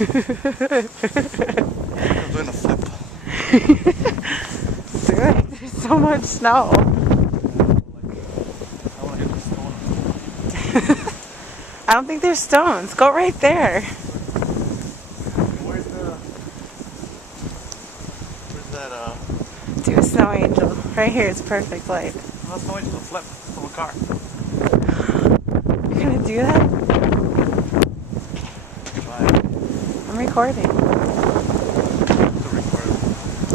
I'm doing a flip. Do it. There's so much snow. I want to hit the stone. I don't think there's stones. Go right there. Where's that, Do a snow angel. Right here is perfect light. not snow angel, a flip from a car. You're gonna do that? Bye. I'm recording.